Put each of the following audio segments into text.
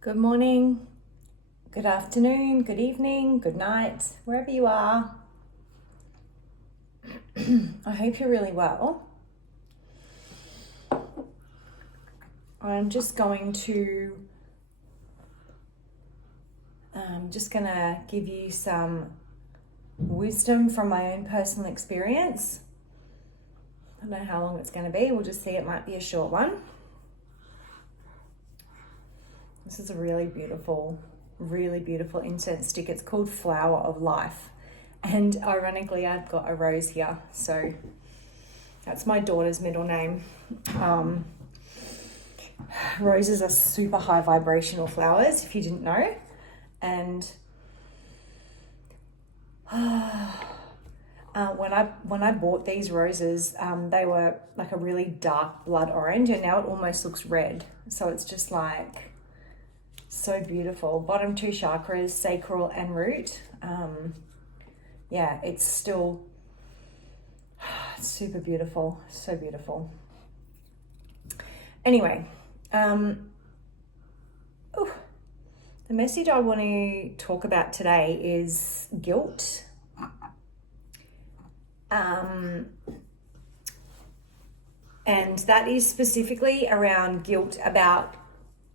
Good morning, good afternoon, good evening, good night, wherever you are. I hope you're really well. I'm just going to give you some wisdom from my own personal experience. I don't know how long it's going to be. We'll just see. It might be a short one. This is a really beautiful incense stick. It's called Flower of Life. And ironically, I've got a rose here. So that's my daughter's middle name. Roses are super high vibrational flowers, if you didn't know. And when I bought these roses, they were like a really dark blood orange, and now it almost looks red. So it's just like so beautiful. Bottom two chakras, sacral and root. It's still super beautiful, so beautiful. Anyway, the message I want to talk about today is guilt. And that is specifically around guilt about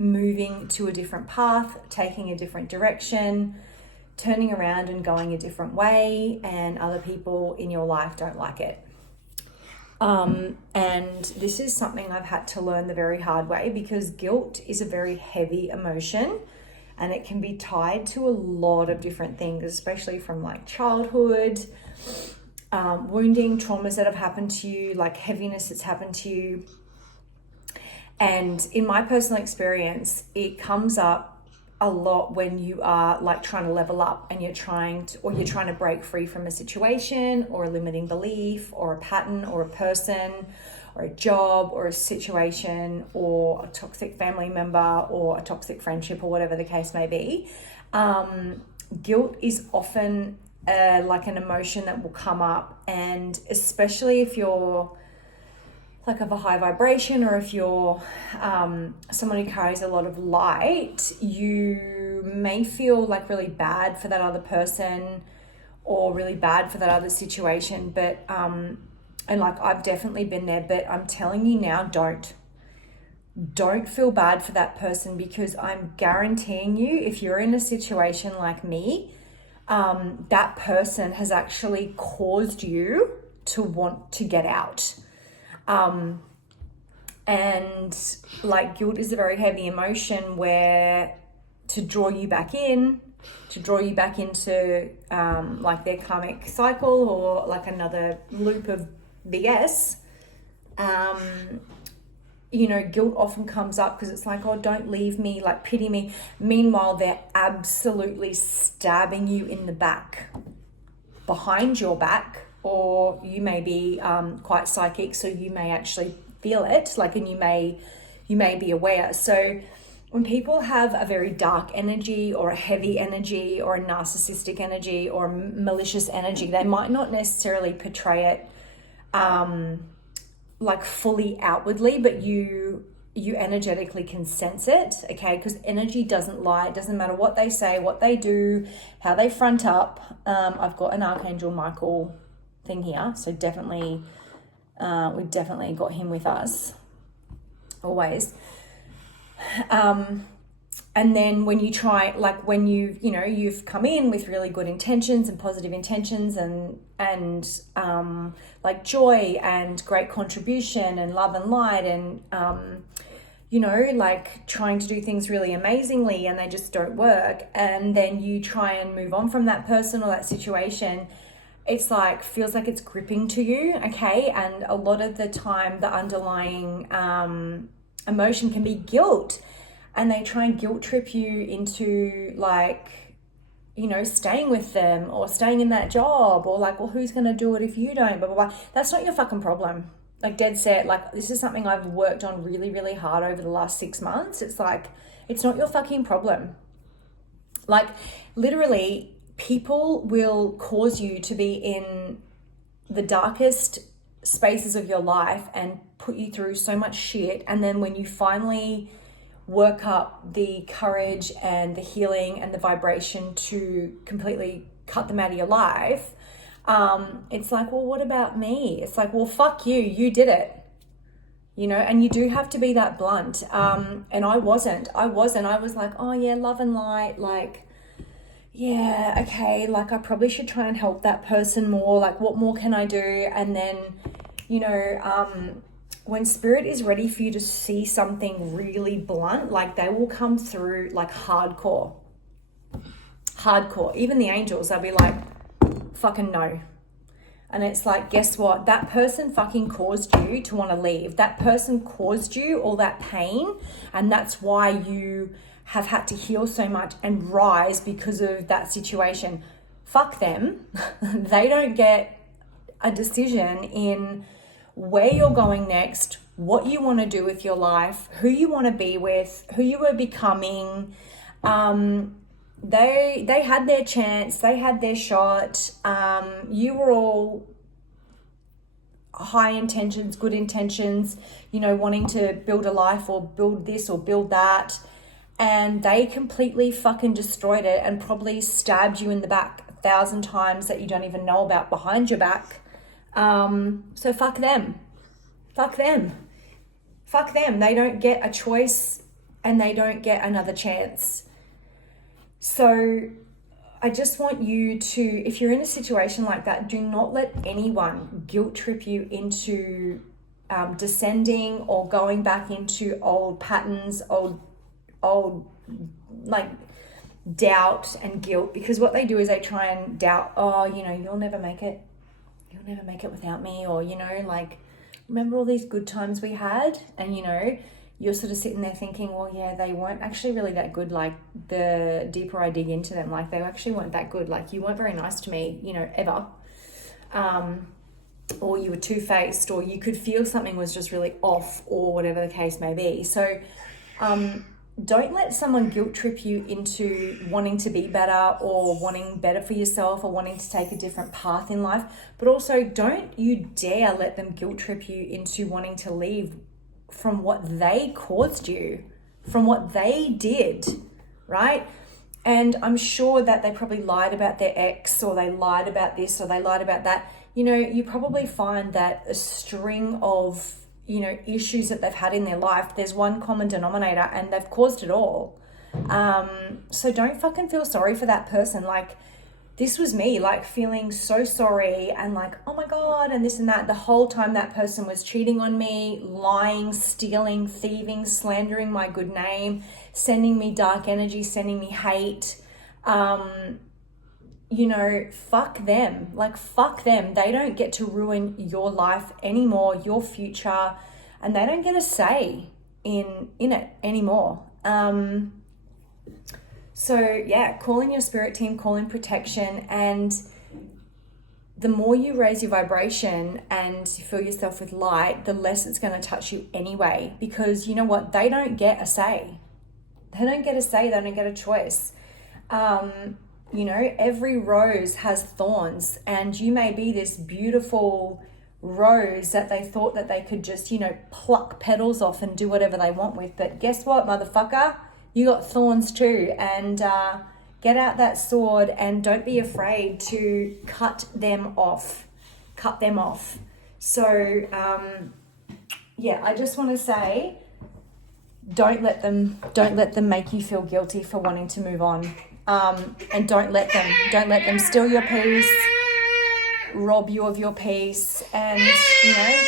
moving to a different path, taking a different direction, turning around and going a different way, and other people in your life don't like it. And this is something I've had to learn the very hard way, because guilt is a very heavy emotion and it can be tied to a lot of different things, especially from like childhood, wounding, traumas that have happened to you, like heaviness that's happened to you. And in my personal experience, it comes up a lot when you are like trying to level up and you're trying to break free from a situation or a limiting belief or a pattern or a person or a job or a situation or a toxic family member or a toxic friendship or whatever the case may be. Guilt is often like an emotion that will come up, and especially if you're like of a high vibration, or if you're someone who carries a lot of light, you may feel like really bad for that other person or really bad for that other situation. But and like I've definitely been there, but I'm telling you now, don't feel bad for that person, because I'm guaranteeing you, if you're in a situation like me, that person has actually caused you to want to get out. And like guilt is a very heavy emotion where to draw you back into like their karmic cycle or like another loop of BS. Guilt often comes up because it's like, oh, don't leave me, like pity me. Meanwhile, they're absolutely stabbing you in the back, behind your back. Or you may be quite psychic, so you may actually feel it, and you may be aware. So when people have a very dark energy or a heavy energy or a narcissistic energy or a malicious energy, they might not necessarily portray it like fully outwardly, but you energetically can sense it, okay? Because energy doesn't lie. It doesn't matter what they say, what they do, how they front up. I've got an Archangel Michael thing here, so definitely we've definitely got him with us always. And then when you try, like when you've come in with really good intentions and positive intentions and like joy and great contribution and love and light and like trying to do things really amazingly, and they just don't work, and then you try and move on from that person or that situation, it's like, feels like it's gripping to you, okay? And a lot of the time, the underlying emotion can be guilt. And they try and guilt trip you into like, staying with them or staying in that job, or like, well, who's going to do it if you don't, blah, blah, blah. That's not your fucking problem. Like dead set, like this is something I've worked on really, really hard over the last 6 months. It's like, it's not your fucking problem. Like literally, people will cause you to be in the darkest spaces of your life and put you through so much shit. And then when you finally work up the courage and the healing and the vibration to completely cut them out of your life, it's like, well, what about me? It's like, well, fuck you, you did it. You know, and you do have to be that blunt. And I wasn't. I was like, oh yeah, love and light, like, yeah, okay, like I probably should try and help that person more. Like, what more can I do? And then, you know, when spirit is ready for you to see something really blunt, like they will come through like hardcore. Even the angels, they'll be like, fucking no. And it's like, guess what? That person fucking caused you to want to leave. That person caused you all that pain. And that's why you have had to heal so much and rise because of that situation. Fuck them. They don't get a decision in where you're going next, what you want to do with your life, who you want to be with, who you are becoming. They had their chance, they had their shot. You were all high intentions, good intentions, you know, wanting to build a life or build this or build that. And they completely fucking destroyed it and probably stabbed you in the back 1,000 times that you don't even know about behind your back. So fuck them. Fuck them. Fuck them. They don't get a choice and they don't get another chance. So I just want you to, if you're in a situation like that, do not let anyone guilt trip you into descending or going back into old patterns, old like doubt and guilt, because what they do is they try and doubt, oh, you know, you'll never make it without me, or, you know, like, remember all these good times we had? And, you know, you're sort of sitting there thinking, well, yeah, they weren't actually really that good. Like, the deeper I dig into them, like, they actually weren't that good. Like, you weren't very nice to me, you know, ever. Or you were two-faced, or you could feel something was just really off, or whatever the case may be. So don't let someone guilt trip you into wanting to be better or wanting better for yourself or wanting to take a different path in life. But also, don't you dare let them guilt trip you into wanting to leave from what they caused you, from what they did, right? And I'm sure that they probably lied about their ex, or they lied about this, or they lied about that. You know, you probably find that a string of, you know, issues that they've had in their life, there's one common denominator and they've caused it all. So don't fucking feel sorry for that person. Like, this was me, like, feeling so sorry and like, oh my God, and this and that. The whole time that person was cheating on me, lying, stealing, thieving, slandering my good name, sending me dark energy, sending me hate. You know, fuck them. Like, fuck them. They don't get to ruin your life anymore, your future, and they don't get a say in it anymore. So yeah, call in your spirit team, call in protection, and the more you raise your vibration and you fill yourself with light, the less it's going to touch you anyway, because you know what? They don't get a say. They don't get a say. They don't get a choice. You know, every rose has thorns, and you may be this beautiful rose that they thought that they could just, you know, pluck petals off and do whatever they want with. But guess what, motherfucker? You got thorns too. And get out that sword and don't be afraid to cut them off. Cut them off. So, yeah, I just want to say, don't let them make you feel guilty for wanting to move on. And don't let them steal your peace, rob you of your peace, and, you know,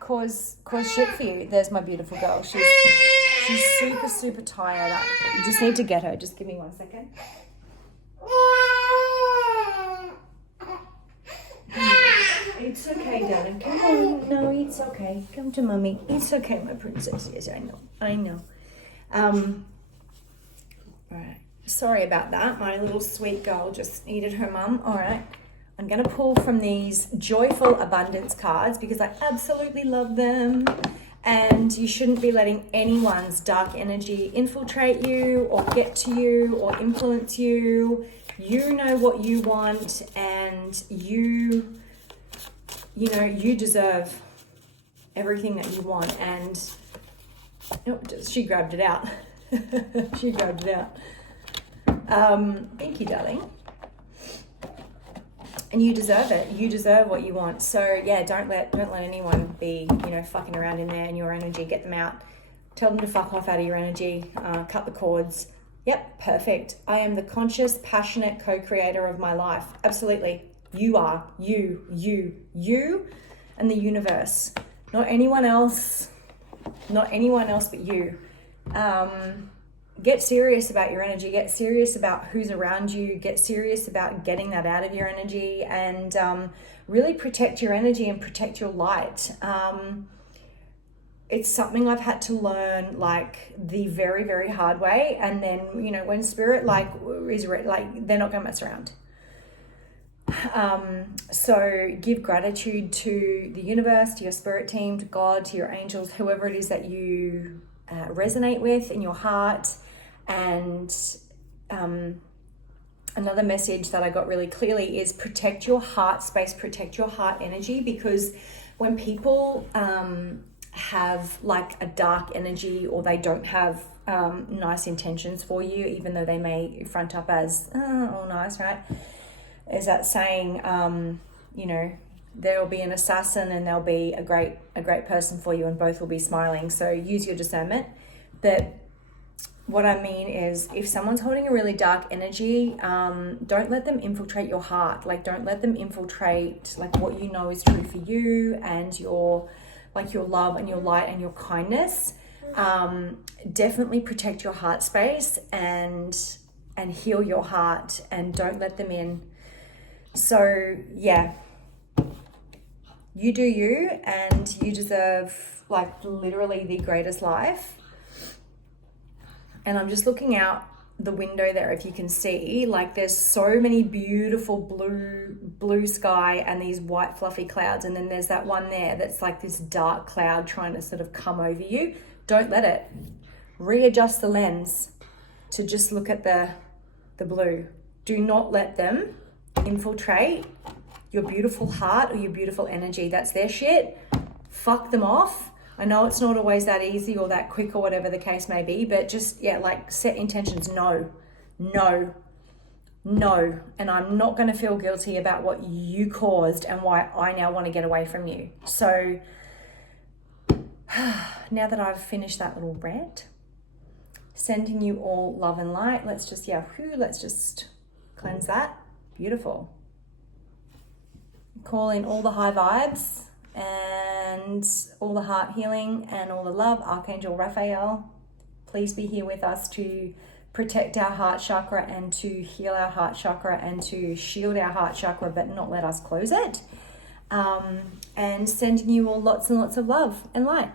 cause shit for you. There's my beautiful girl. She's super, super tired. You just need to get her. Just give me 1 second. It's okay, darling. Come on. No, it's okay. Come to mommy. It's okay, my princess. Yes, I know. All right. Sorry about that. My little sweet girl just needed her mum. All right. I'm going to pull from these Joyful Abundance cards because I absolutely love them. And you shouldn't be letting anyone's dark energy infiltrate you or get to you or influence you. You know what you want, and you know, you deserve everything that you want. And Oh, she grabbed it out. She grabbed it out. Thank you, darling. And you deserve it. You deserve what you want. So yeah, don't let anyone be, fucking around in there in your energy. Get them out. Tell them to fuck off out of your energy. Cut the cords. Yep, perfect. I am the conscious, passionate co-creator of my life. Absolutely. You are. You, and the universe. Not anyone else. Not anyone else but you. Get serious about your energy. Get serious about who's around you. Get serious about getting that out of your energy, and really protect your energy and protect your light. It's something I've had to learn like the very, very hard way. And then, when spirit is like, they're not going to mess around. So give gratitude to the universe, to your spirit team, to God, to your angels, whoever it is that you resonate with in your heart. And another message that I got really clearly is protect your heart space, protect your heart energy, because when people have like a dark energy, or they don't have nice intentions for you, even though they may front up as all nice, right? Is that saying, there'll be an assassin and there'll be a great person for you, and both will be smiling. So use your discernment. But what I mean is, if someone's holding a really dark energy, don't let them infiltrate your heart. Like, don't let them infiltrate like what you know is true for you, and your love and your light and your kindness. Definitely protect your heart space and heal your heart, and don't let them in. So yeah, you do you, and you deserve like literally the greatest life. And I'm just looking out the window there, if you can see, like there's so many beautiful blue sky and these white fluffy clouds, and then there's that one there that's like this dark cloud trying to sort of come over you. Don't let it. Readjust the lens to just look at the blue. Do not let them infiltrate your beautiful heart or your beautiful energy. That's their shit. Fuck them off. I know it's not always that easy or that quick or whatever the case may be, but just, set intentions. No. And I'm not going to feel guilty about what you caused and why I now want to get away from you. So now that I've finished that little rant, sending you all love and light, let's just cleanse that. Beautiful. Call in all the high vibes and all the heart healing and all the love. Archangel Raphael, please be here with us to protect our heart chakra and to heal our heart chakra and to shield our heart chakra, but not let us close it. And sending you all lots and lots of love and light.